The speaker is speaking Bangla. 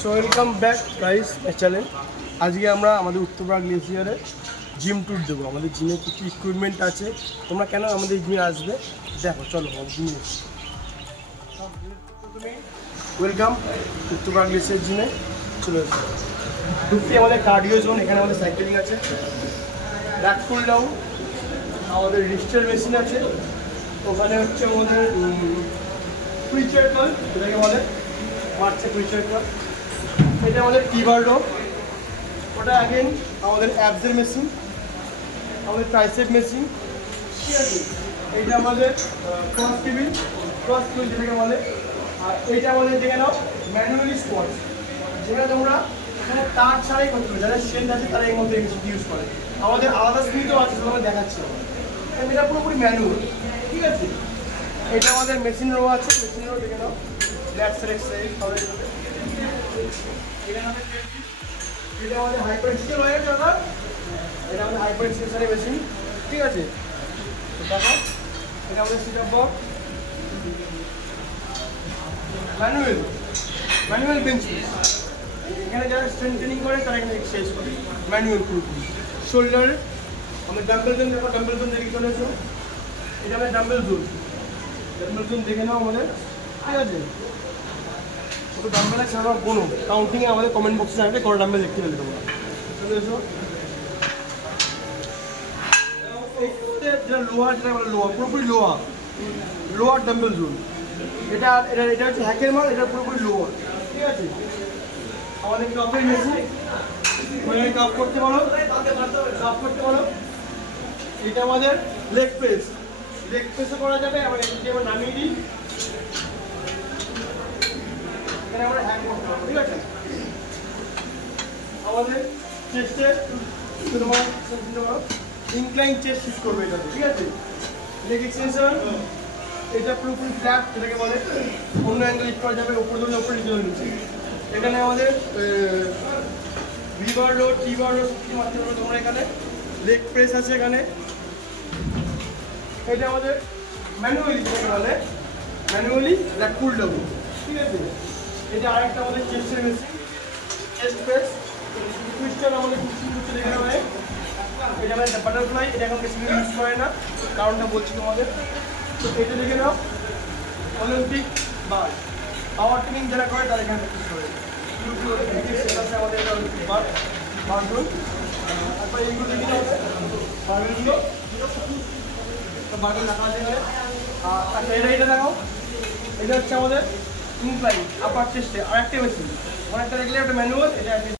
So welcome back guys channel. আজকে আমরা আমাদের উত্তরপাড়া গ্লেসিয়ারে জিম ট্যুর দেবো। আমাদের জিমে কী কী ইকুইপমেন্ট আছে, তোমরা কেন আমাদের জিমে আসবে দেখো। চলো জিমে ওয়েলকাম উত্তরপাড়া গ্লেসিয়ার জিমে চলে এসো। ঢুকতে আমাদের কার্ডিও জোন, এখানে আমাদের সাইকেলিং আছে, ব্যাক পুল ডাউন, আমাদের রিস্টার মেশিন আছে, ওখানে হচ্ছে আমাদের প্রিচার কাল, এটাকে বলে মারছে প্রিচার কাল। এটা আমাদের টিবার ডো, ওটা অ্যাগেন আমাদের অ্যাবসের মেশিন, আমাদের ট্রাইসেপ মেশিন, ঠিক আছে। এইটা আমাদের ক্রস টেবিল যেটাকে বলে। আর এইটা আমাদের দেখে নাও ম্যানুয়ালি স্কোয়াট, যেটা তোমরা এখানে তার ছাড়াই করতে হবে। যাদের স্ট্রেন্থ আছে তারা এর মধ্যে ইউজ করে। আমাদের আলাদা স্পিডও আছে, তোমাদের দেখাচ্ছি। এটা পুরোপুরি ম্যানুয়াল, ঠিক আছে। এটা আমাদের মেশিন রো আছে, মেশিন রো দেখে নাও, ল্যাটস এক্সারসাইজ হবে। এটা আমাদের হাইপার এক্সেল হয়ে গেছে দাদা, এটা আমাদের হাইপার এক্সেলের মেশিন, ঠিক আছে। দেখো এটা আমাদের sit up box, manual bench press. এখানে যারা স্ট্রেন্থ ট্রেনিং করে তারা এখানে এক্সারসাইজ করে ম্যানুয়াল পুরোপুরি। শোল্ডার আমাদের ডাম্বেল জোন, দেখো ডাম্বেল জোন দেখে চলে এসো। এটা আমাদের ডাম্বেল জোন দেখে নাও আমাদের, ঠিক আছে। ওটা ডাম্বেল আছে আমার কোনো কাউন্টিংয়ে আমাদের কমেন্ট বক্সে আসবে, কোনো ডাম্বেল দেখতে পেলে তোমরা চলে এসো। যেটা লোহার, যেটা বলে লোহা, পুরোপুরি লোহার ডাম্বেল জোন। এটা হচ্ছে হ্যাকের মাল, এটা পুরোপুরি লোহার, ঠিক আছে। আমাদের কাপের মেশিন, কাপ করতে পারো। এটা আমাদের লেগ প্রেসও করা যাবে। আমরা এবার নামিয়ে দিই, এখানে আমরা হ্যাক করতে পারবো, ঠিক আছে। আমাদের চেস্টে তোমার ইনক্লাইন চেস্ট শিফট করবে এটাতে, ঠিক আছে। লেগ এক্সটেনশন, এটা পুরোপুরি ফ্ল্যাট, যেটাকে বলে অন্য অ্যাঙ্গেল লিফট করা যাবে, উপর ধরে উপরে নিচে ধরে নিচ্ছে। এখানে আমাদের টিবার রো সবকিছু মারতে পারবে তোমরা। এখানে লেগ প্রেস আছে, এখানে এটা আমাদের ম্যানুয়ালি, যেটাকে বলে ম্যানুয়ালি ল্যাগ পুল ডাউন, ঠিক আছে। এটা আরেকটা আমাদের চেস্টের মেশিন, চেস্ট প্রেস। টুইস্টার আমাদের টুইস্টিং দেখে নেওয়া হয়। এটা আমাদের বাটারফ্লাই, এটা এখন বেশি ইউজ করে না, কারণটা বলছি তোমাদের। তো এটা দেখে নাও অলিম্পিক বার, পাওয়ার ট্রেনিং যারা করে তারা এখানে প্র্যাকটিস করে। আমাদের এটা অলিম্পিক বারগুলো। তারপরে এইগুলো দেখে নাও বারগুলো, বারগুলো দেখা আছে এখানে। আর এটা দেখাও, এটা হচ্ছে আমাদের ইনক্লাইন আপার চেস্টে আরেকটা মেশিন, অনেকটা দেখলে একটা ম্যানুয়াল, এটা